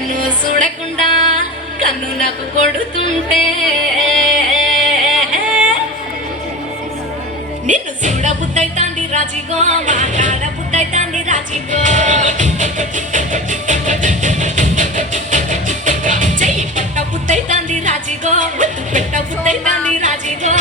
నన్ను చూడకుండా కన్ను నాకు కొడుతుంటే నిన్ను చూడబుద్దైతాంది రాజిగో మాట్లాడబుద్దైతాంది రాజిగో చెయ్యి పట్టబుద్దైతాంది రాజిగో ముద్దు పెట్టబుద్దైతాంది రాజిగో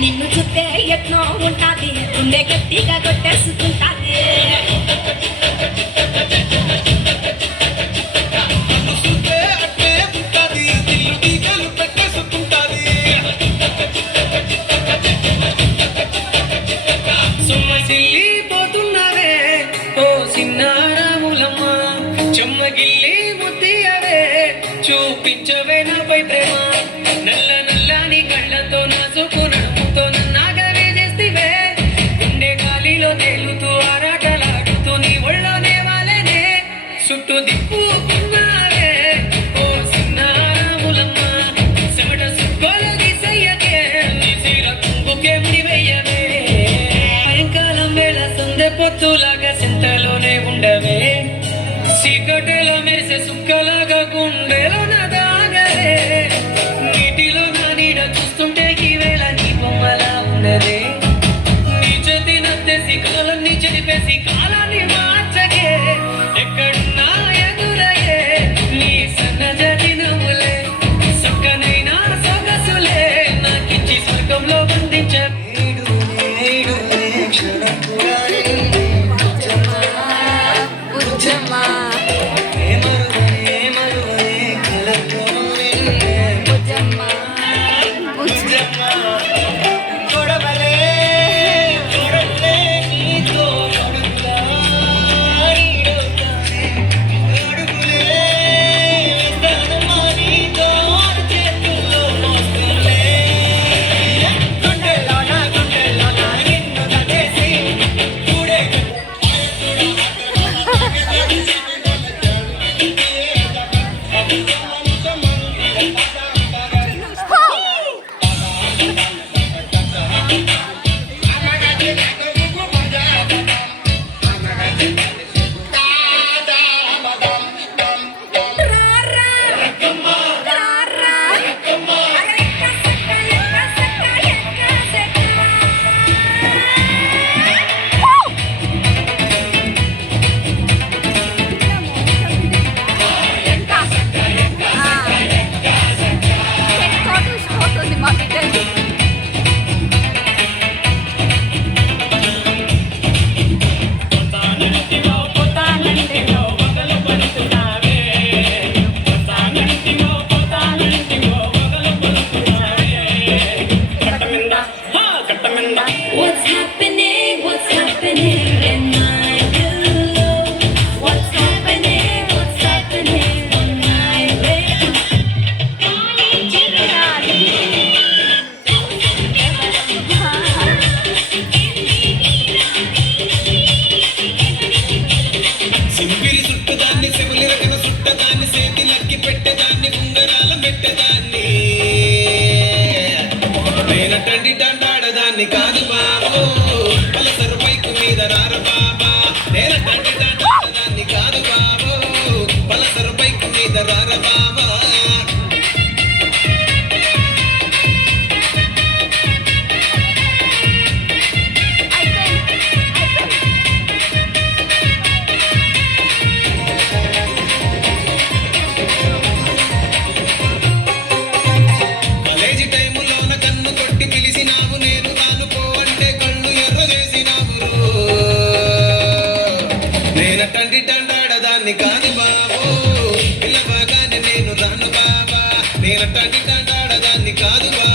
నిన్ను చూస్తే ఎట్నో ఉంటాది గుండె గట్టిగా కొట్టేసుకుంటాది పోతున్నావే ఓ సిన్నారాములమ్మ చెమ్మగిల్లి ముద్దియవే చూపించవే నాపై ప్రేమ నల్ల నల్లని కళ్ళతో నాసుకు నడుపుతో నన్నాగవే చేస్తివే గుండె గాలిలో తేలుతూ ఆరాటలాడుతూ నీ ఒళ్ళోనే వాలేనే చుట్టూ దిప్పుకున్నావే ఓ సిన్నారాములమ్మ చెమట సుబ్బలు తీసయ్యకే నీ సీర కుంగుకే ముడివెయ్యవే సాయంకాలం వేళ సందె పొత్తులాగా సింతలోనే ఉండవే చీకటిలో మెరిసే సుక్కలాగా గుండెలో నదాగలే నీటిలో నా నీడ చూస్తుంటే ఈ వేళ నీ బొమ్మలా ఉన్నదే నీ చేతి నత్తేసి కాలాన్ని చెరిపేసి కాలాన్ని మార్చగే ఎక్కడున్నా ఎదురయ్యే నీ సన్నజతి నవ్వులే సక్కనైనా సొగసులే నాకిచ్చి స్వర్గంలో బంధించే What's happening? What's happening in my world? What's happening? What's happening in my world? సింపిరి చుట్టదాన్ని సెవులి రకన చుట్టదాన్ని సేతి నక్కి పెట్టేదాన్ని ఉంగరాల పెట్టేదాన్ని నేనటండి దండాడదాన్ని కాదు బాబు పలసరు బైకు మీద రార బాబా నేనటండి దండాడదాన్ని కాదు బాబు పలసరు బైకు మీద రార బాబా నేనటండి దండాడదాన్ని కాదు బాబు పిల్లవగానే నేను రాను బాబా నేనటండి దండాడదాన్ని కాదు బాబా